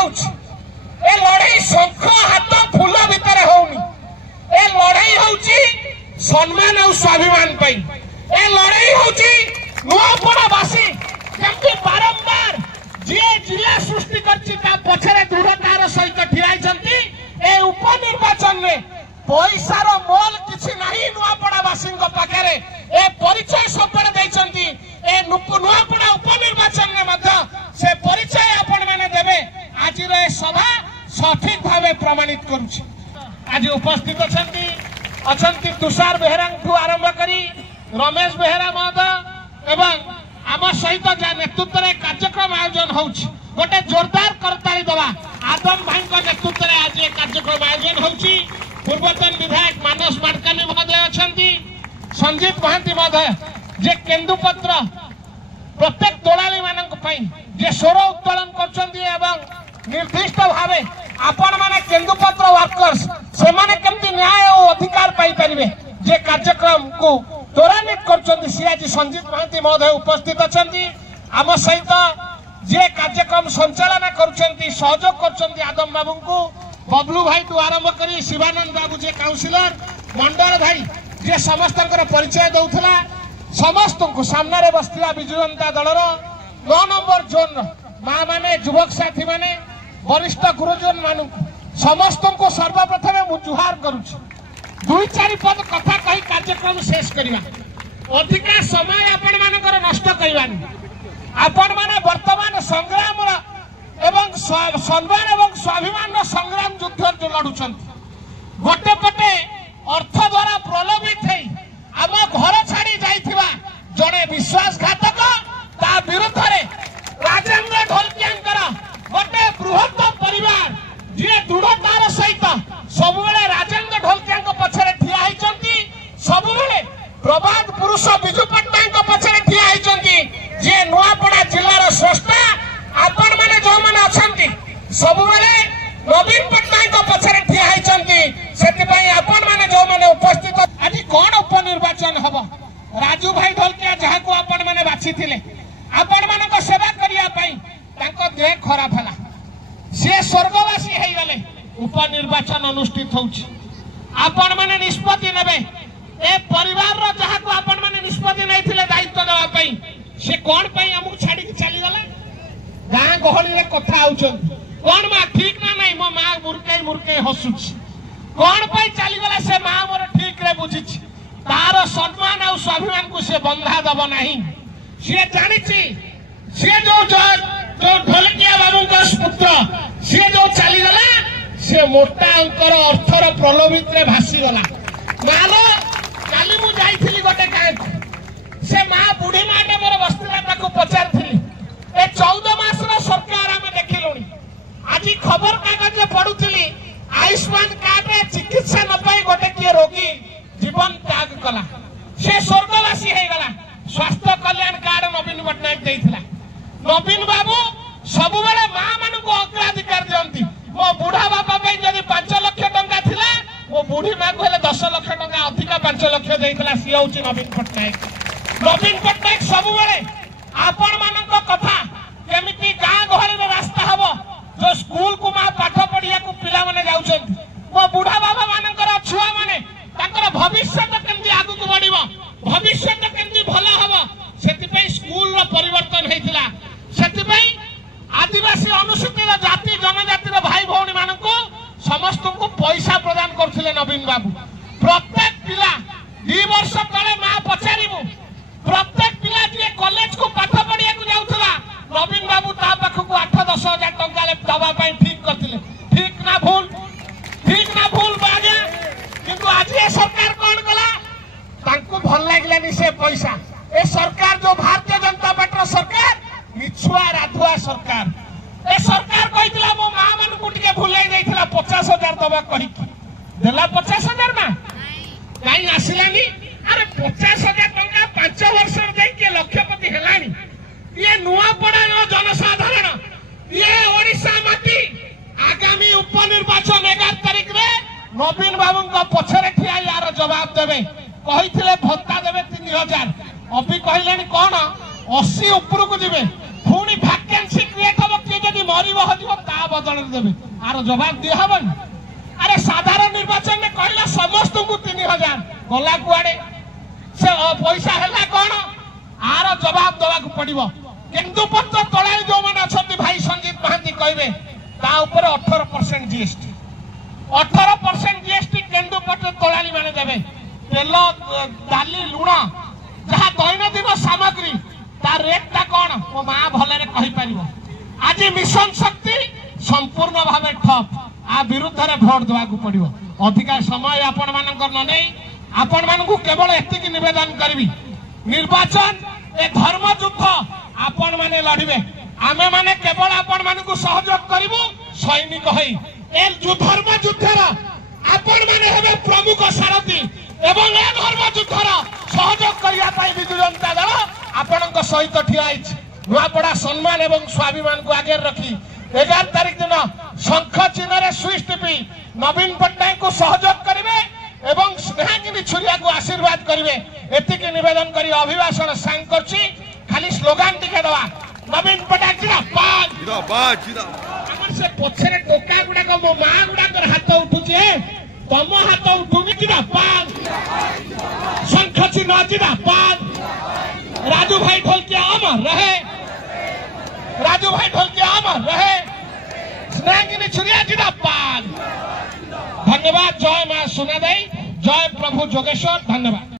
होउछि ए लड़ाई शंख हाथ फूल भितर होउनी ए लड़ाई होउछि सम्मान और स्वाभिमान पई ए लड़ाई होउछि नुआपड़ावासी केमती बारंबार जे जिला सृष्टि करछि ता पछरे दृढ़तार सहित ठियाइछन्ति ए उपनिर्वाचन में पैसार मोल किछि नाही नुआपड़ावासी पाखरे ए परिचय सबरे दैछन्ति ए नुआपड़ा उपनिर्वाचन में मध्य से परिचय आपण माने देबे आज रे सभा सठिक भावे प्रमाणित करूछि। आज उपस्थित अछन्ति तुषार बेहेरा आरंभ करी रमेश बेहेरा महोदय एवं आम सहित नेतृत्व में कार्यक्रम आयोजन होउछि गोटे जोरदार करताली दवा आदम भाई नेतृत्व में आज कार्यक्रम आयोजन होउछि। पूर्वतन विधायक मानस माडकानी महोदय अछन्ति संजीत महांती महोदय जे केन्दुपत्र प्रत्येक तोड़ाली मानक पई जे स्वर उत्तोलन करछन्ति एवं निर्दिष्ट भावे आपण माने केन्दुपत्र वर्कर्स से माने केमती न्याय और अधिकार पाई परिबे जे कार्यक्रम को त्वरान्वित करछन्ति सीआजी संजीत महांती महोदय उपस्थित अछन्ति। आम सहित जे कार्यक्रम संचालन करछन्ति सहयोग करछन्ति आदम बाबू को बबलू भाई तू आरंभ करी शिवानंद बाबू जे काउंसिलर मंडल भाई जे समस्त परिचय दौथला समस्त को सामने रे बसला बिजु जनता दलर 9 नंबर जोन मां माने युवक साथी माने वरिष्ठ गुरुजन मानु समस्त को सर्वप्रथम मु जुहार करूछि 2-4 पद कथा कही कार्यक्रम शेष करिवा अधिका समय आपण मानकर नष्ट करिवानी आपण माने वर्तमान संग्राम एवं सम्मान एवं स्वाभिमान संग्राम युद्ध जो लड़ुछन्ति गोटे पटे अर्थ द्वारा प्रलोभित है आम घर छाड़ी जाइथिबा जड़े विश्वासघातक ता विरुद्ध रे राजेंद्र ढोलकियांकर गोटे बृहत परिवार जे दृढ़तार सहित सबुबेले राजेंद्र ढोलकियांक पछरे ठिया होइचंती सबुबेले प्रबाद पुरुष बिजू पट्टनायक पछरे ठिया होइचंती जे नुआपड़ा जिल्लार स्रष्टा आपण माने जो माने अछंती सबुबेले नवीन पट्टनायक पछरे ठिया होइचंती सेति पई आपण माने जो माने उपस्थित आज कोन उपनिर्वाचन हबो राजू भाई ढोलकिया जहा को आपण माने बाछि थिले आपण माने को सेवा करिया पई तांको देह खराब हला से स्वर्गवासी हेई गले उपनिर्वाचन अनुष्ठित होउछि आपण माने निष्पत्ति नेबे ए परिवार रो जहा को आपण माने निष्पत्ति नै थिले दायित्व देवा पई से कोन पई हमु छाडी के चली गला गां गहली रे कथा आउछन कोन मा ठीक ना नै मो मा मुरके हसुछि कोन पई चली गला से मा मोर ठीक रे बुझिछि तार सम्मान और स्वाभिमान को से बंधा दब नहीं से जानिछि से जो ढोलकिया बाबू का पुत्र से जो चली गला से मोटा अंकर अर्थर प्रलोभित रे भासी गला मारो काली मु जाइथिली गोटे गाँव से मां बुढ़ी माटे मोर बस्तिला ताको पचारथिली ए 14 मास रो सरकार हम देखिलुनी आज खबर कागज पढुथिली आयुष्मान कार्ड रे चिकित्सा न पाई गोटे के रोगी जीवन त्याग कला से स्वर्गवासी हे गला स्वास्थ्य कल्याण कार्ड नवीन पट्टनायक देइथिला नवीन बाबू सब बेले मां मान को अग्राधिकार दियंती मो बुढ़ा बापा पे जदी 5 लाख टंका थिला वो बुढ़ी मां को 10 लाख टंका अधिका 5 लाख देइथिला सी होची नवीन पट्टनायक सब बेले आपण मान को कथा केमिति गां गहरी रे रास्ता हबो जो स्कूल को मां पाठ पढ़िया को पिला माने जाउछन मो बुढ़ा बाबा मानकर छुआ माने ताकर भविष्य केमती आगु को बढ़िबो भविष्य केमती भला हबो सेति पई स्कूल रो परिवर्तन हेतिला सेति पई आदिवासी अनुसूचित जाति जनजाति रो भाई भौणी मानकु समस्त को पैसा प्रदान करथिले नवीन बाबू प्रत्येक पिला 2 वर्ष तले मा पचारिबु प्रत्येक पिला जे कॉलेज को पाठ पढ़िया को जाउथला नवीन बाबू ता पाखु को 8-10 हजार टंका ले दबा पई ठीक करथिले ठीक ना भूल बागे किंतु आज ये सरकार कोन कला तांको भल लागलानी से पैसा ए सरकार जो भारतीय जनता पार्टी सरकार मिछुआ राधुआ सरकार ए सरकार कहितला मो मां मन को टिके भुलाई दैथिला 50,000 दबा कहि देला 50,000 ना काई आसिलानी अरे 50,000 टंका 5 वर्ष दे के लक्षपति हेलानी ये नुआपड़ा जनसाधारण ये ओडिसा माटी आगामी उपनिर्वाचन 11 तारिख रे नवीन बाबू को पछरे ठिया यार जवाब देबे कहिथिले भत्ता देबे 3000 अभी कहलेनी कोन 80 ऊपर को जिबे पुणी वैकेंसी क्रिएट हो कि जदी मरिबो हजिबो ता बदल देवे आर जवाब दिया हबन। अरे साधारण निर्वाचन में कहला समस्त को 3000 गला कुआडे से पैसा हैला कोन आर जवाब दवा को पड़िबो। केन्दुपत्र तळाई जो मन अछंती भाई संजीत महांती कहबे ता ऊपर 18% जीएसटी 18% जीएसटी केन्दुपत्र तळाली माने देबे। तेल दाली लुण जहा दैनंदिन सामग्री ता रेट ता कोन मो मां भले कहि परिबो। आज मिशन शक्ति संपूर्ण भावे ठप आ विरुद्ध रे भोट देवा को पड़िबो। अधिका समय आपण मानकर न नै आपण मान को केवल एतिक निवेदन करबी निर्वाचन ए धर्म युद्ध आपण माने लड़िबे आमे माने केवल आपण मान को सहयोग करिवो सैनिक होई ए धर्म युद्धर आपण माने हेबे प्रमुख सारथी एवं ए धर्म युद्धर सहयोग करिया पई बिजु जनता दल आपनक सहित ठिया आइछ। नुआपड़ा सम्मान एवं स्वाभिमान को आगे रखी 11 तारिख दिन शंख चिन्ह रे स्विच टिपी नवीन पट्टनायक को सहयोग करिवे एवं स्नेहागिनी छुरिया को आशीर्वाद करिवे एतिक निवेदन करी अभिभाषण सांग करछि। खाली स्लोगान टिके दवा नवीन पट्टनायक जिंदाबाद जिंदाबाद जिंदाबाद। हमर से पछरे टोका गुडा को मो मां गुडा कर हाथ उठुछि तम हाथ उठुनि जिंदाबाद शंख चिन्ह जिंदाबाद। राजू भाई ढोलकिया अमर रहे राजू भाई ढोलकिया अमर रहे स्नेहागिनी छुरिया जिंदाबाद। धन्यवाद। जय मां सुनादेई जय प्रभु जोगेश्वर। धन्यवाद।